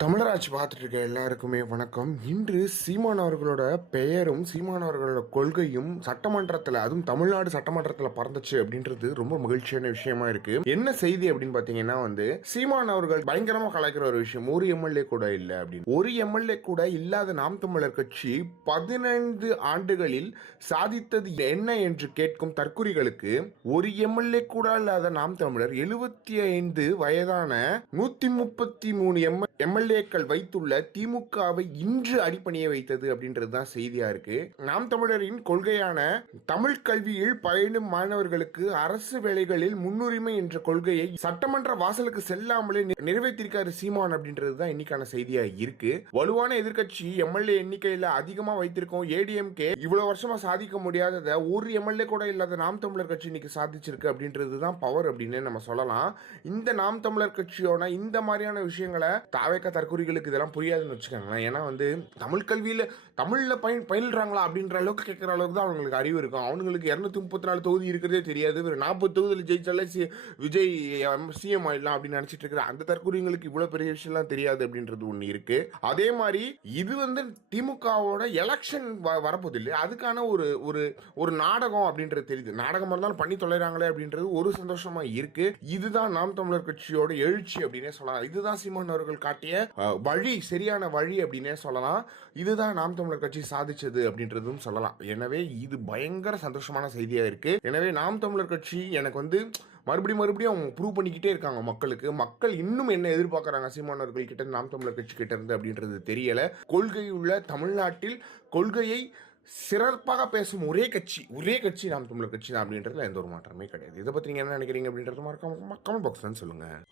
தமிழராஜ் பார்த்துட்டு இருக்க எல்லாருக்குமே வணக்கம். இன்று சீமான் அவர்களோட பெயரும் சீமான் அவர்களோட கொள்கையும் சட்டமன்றத்தில் அதுவும் தமிழ்நாடு சட்டமன்றத்தில் பறந்துச்சு அப்படின்றது ரொம்ப மகிழ்ச்சியான விஷயமா இருக்கு. என்ன செய்தி அப்படின்னு பாத்தீங்கன்னா வந்து சீமான் அவர்கள் பயங்கரமா கலாய்க்கிற ஒரு விஷயம் ஒரு எம்எல்ஏ கூட இல்ல அப்படின்னு. ஒரு எம்எல்ஏ கூட இல்லாத நாம் தமிழர் கட்சி பதினைந்து ஆண்டுகளில் சாதித்தது என்ன என்று கேட்கும் தற்குறிகளுக்கு ஒரு எம்எல்ஏ கூட இல்லாத நாம் தமிழர் எழுபத்தி ஐந்து வயதான நூத்தி முப்பத்தி மூணு எம்எல் எம்எல்ஏக்கள் வைத்துள்ள திமுகவை இன்று அடிப்பணிய வைத்தது அப்படின்றது தான் செய்தியா இருக்கு. நாம் தமிழரின் கொள்கையான தமிழ் கல்வியில் பயிலும் மாணவர்களுக்கு அரசு வேலைகளில் முன்னுரிமை என்ற கொள்கையை சட்டமன்ற வாசலுக்கு செல்லாமலே நிறைவேற்றிருக்காரு சீமான் அப்படின்றது தான் இன்னைக்கான செய்தியா இருக்கு. வலுவான எதிர்க்கட்சி எம்எல்ஏ எண்ணிக்கையில அதிகமா வைத்திருக்கோம். ஏடிஎம்கே இவ்வளவு வருஷமா சாதிக்க முடியாததை ஒரு எம்எல்ஏ கூட இல்லாத நாம் தமிழர் கட்சி இன்னைக்கு சாதிச்சிருக்கு அப்படின்றது தான் பவர் அப்படின்னு நம்ம சொல்லலாம். இந்த நாம் தமிழர் கட்சியோட இந்த மாதிரியான விஷயங்களை தாவேக்க தற்கொலைகளுக்கு இதெல்லாம் புரியாதுன்னு வச்சுக்கோங்களேன். ஏன்னா வந்து தமிழ் கல்வியில் தமிழில் பயன் பயில்றாங்களா அப்படின்ற அளவுக்கு கேட்குற அளவுக்கு தான் அவங்களுக்கு அறிவு இருக்கும். அவங்களுக்கு இரநூத்தி முப்பத்தி நாலு தொகுதி இருக்கிறதே தெரியாது. ஒரு நாற்பது தொகுதியில் ஜெயிச்சாலே சி- விஜய் சிஎம் ஆயிடலாம் அப்படின்னு நினச்சிட்டு இருக்கிற அந்த தற்கொலைங்களுக்கு இவ்வளோ பெரிய விஷயம்லாம் தெரியாது அப்படின்றது ஒன்று இருக்குது அதே மாதிரி இது வந்து திமுகவோட எலெக்ஷன் வரப்போது இல்லை அதுக்கான ஒரு ஒரு ஒரு நாடகம் அப்படின்றது தெரியுது. நாடகம் இருந்தாலும் பண்ணி தொலைறாங்களே அப்படின்றது ஒரு சந்தோஷமாக இருக்குது இதுதான் நாம் தமிழர் கட்சியோட எழுச்சி அப்படின்னே சொல்லலாம். இதுதான் சீமான் அவர்கள் காட்டிய வழி சரியான வழி அப்படின்னே சொல்லலாம். இதுதான் நாம் தமிழர் கட்சி சாதிச்சது அப்படின்றதும் சொல்லலாம். எனவே இது பயங்கர சந்தோஷமான செய்தியா இருக்கு. எனவே நாம் தமிழர் கட்சி எனக்கு வந்து மறுபடியும் மறுபடியும் அவங்க ப்ரூவ் பண்ணிக்கிட்டே இருக்காங்க மக்களுக்கு. மக்கள் இன்னும் என்ன எதிர்பார்க்குறாங்க? சீமானவர்கள் கிட்ட நாம் தமிழர் கட்சி கிட்ட இருந்து அப்படின்றது தெரியல. கொள்கையுள்ள தமிழ்நாட்டில் கொள்கையை சிறப்பாக பேசும் ஒரே கட்சி ஒரே கட்சி நாம் தமிழர் கட்சி தான் அப்படின்றதுல எந்த ஒரு மாற்றமே கிடையாது. இதை பற்றி நீங்கள் என்ன நினைக்கிறீங்க அப்படின்றது மறக்காம கமெண்ட் தான் சொல்லுங்கள்